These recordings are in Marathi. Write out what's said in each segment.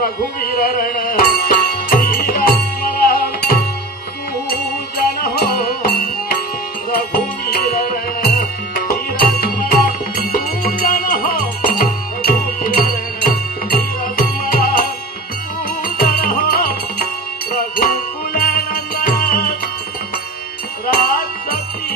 रघुवीर रण धीर स्मरण सुजन हो रघुवीर रण धीर स्मरण सुजन हो रघुवीर रण धीर स्मरण सुजन हो रघुकुल नंदन राक्षसी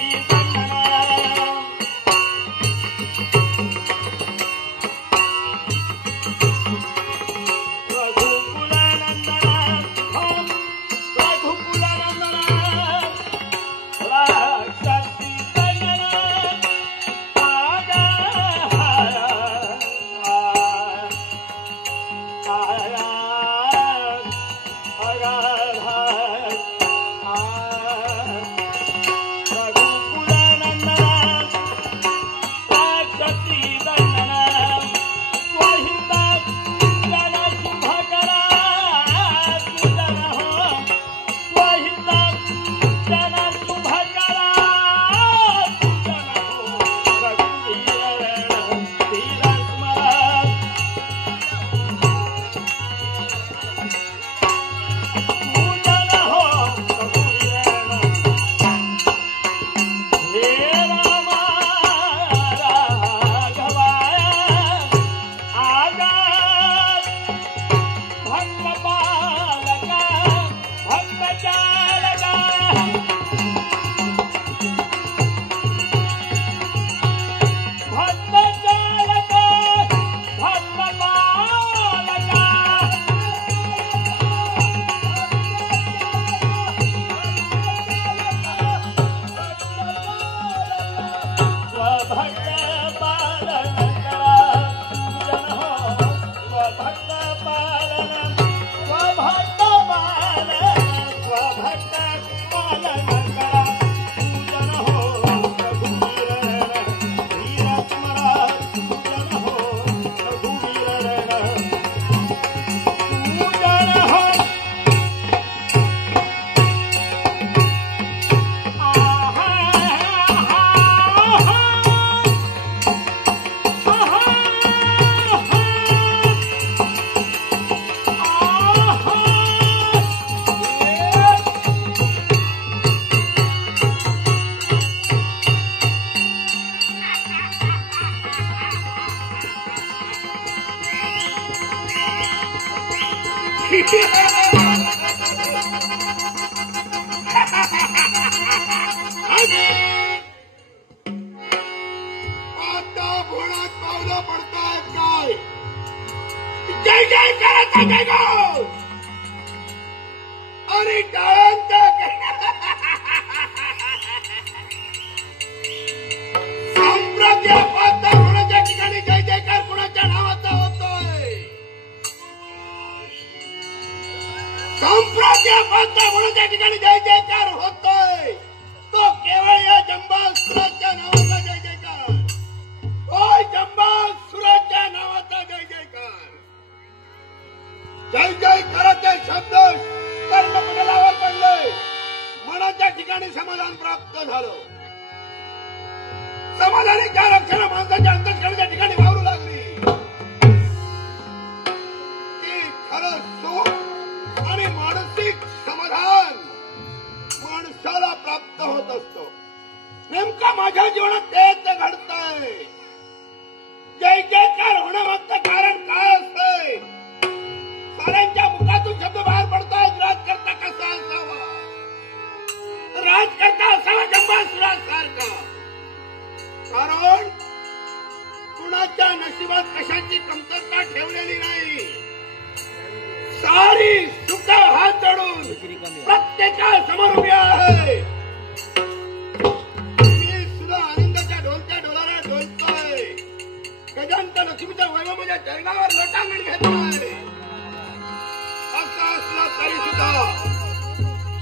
गजानन लक्ष्मीच्या वैभवाच्या चरणावर लोटांगण घेत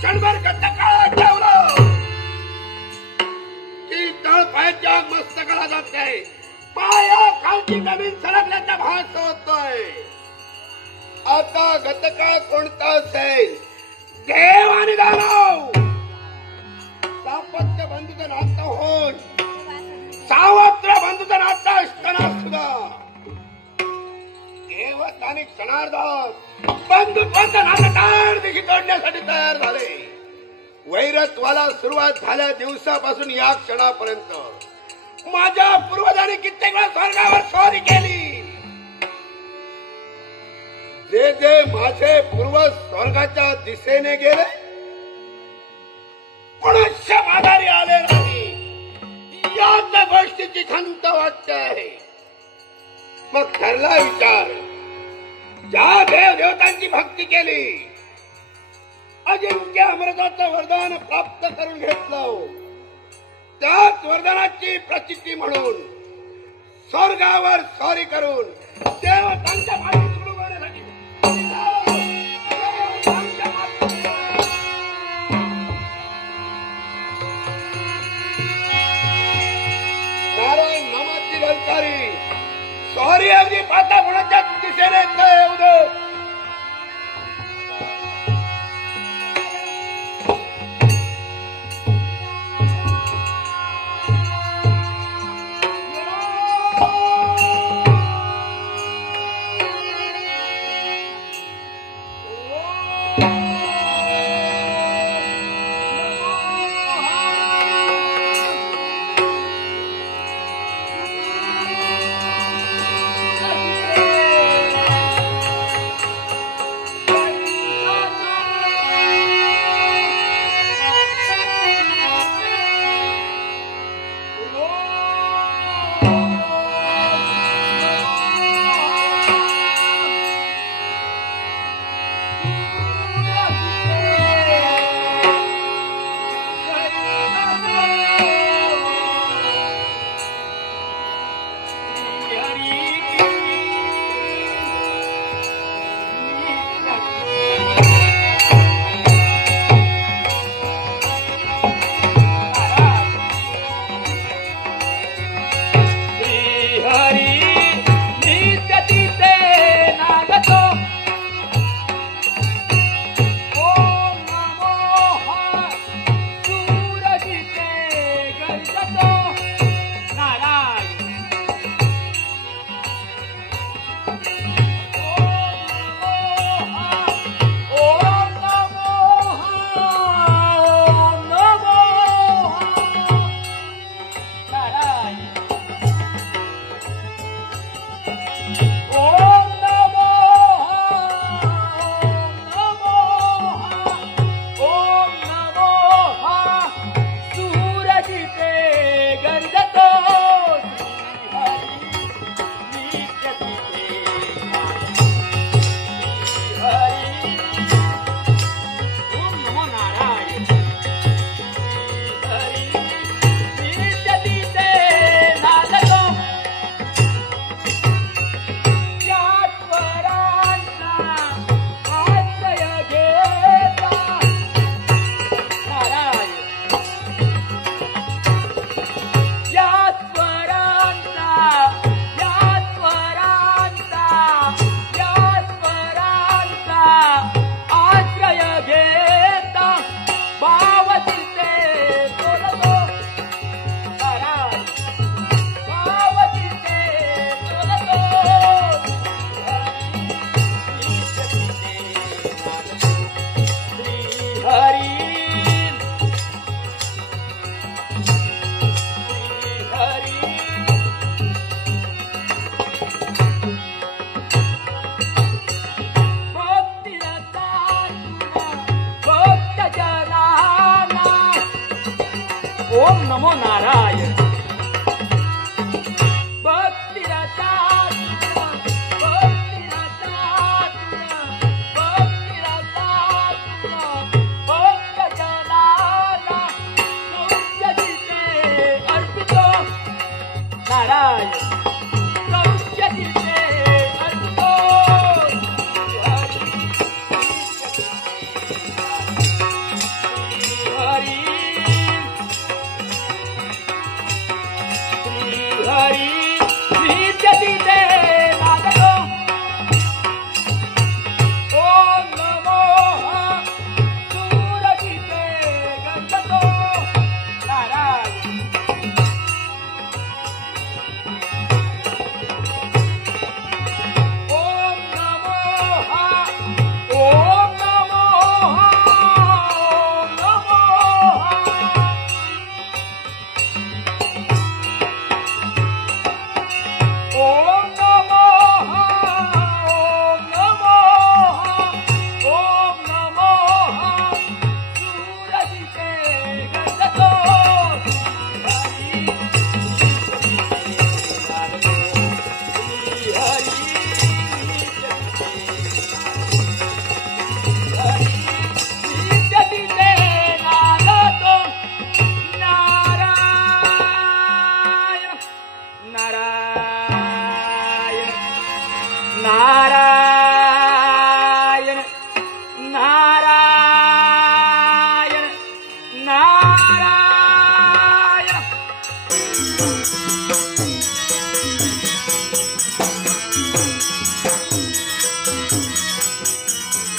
क्षणभर गतकाळात ठेवलं की तळ पायाच्या मस्तकाला जाते, पाया खालची जमीन सरकल्याचा भास होतोय. आता गतकाळ कोणता असेल? देव आणि दानव दाम्पत्य बंधूचं नातं होऊन सावत्र बंधूचं नातं असताना सुद्धा केवळ आणि क्षणार्धात बंधुत्वाचं नातं तार दिशी तोडण्यासाठी तयार झाले. वैरत्वाला सुरुवात झाल्या दिवसापासून या क्षणापर्यंत माझ्या पूर्वजांनी कित्येक वेळा स्वर्गावर स्वारी केली. जे जे माझे पूर्वज स्वर्गाच्या दिशेने गेले पुनश्च माघारी आले नाही, याच गोष्टीची खंत वाटते आहे. मग ठरला विचार, ज्या देव देवतांची भक्ती केली, अजिंक्य अमृताचं वरदान प्राप्त करून घेतलं, त्याच वरदानाची प्रचिती म्हणून स्वर्गावर स्वारी करून देवतांच्या मागे सुरू करण्यासाठी नारायण नामाची ललकारी स्वारी अगदी पाता गुणाच्या दिशेने येऊ दे.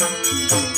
रे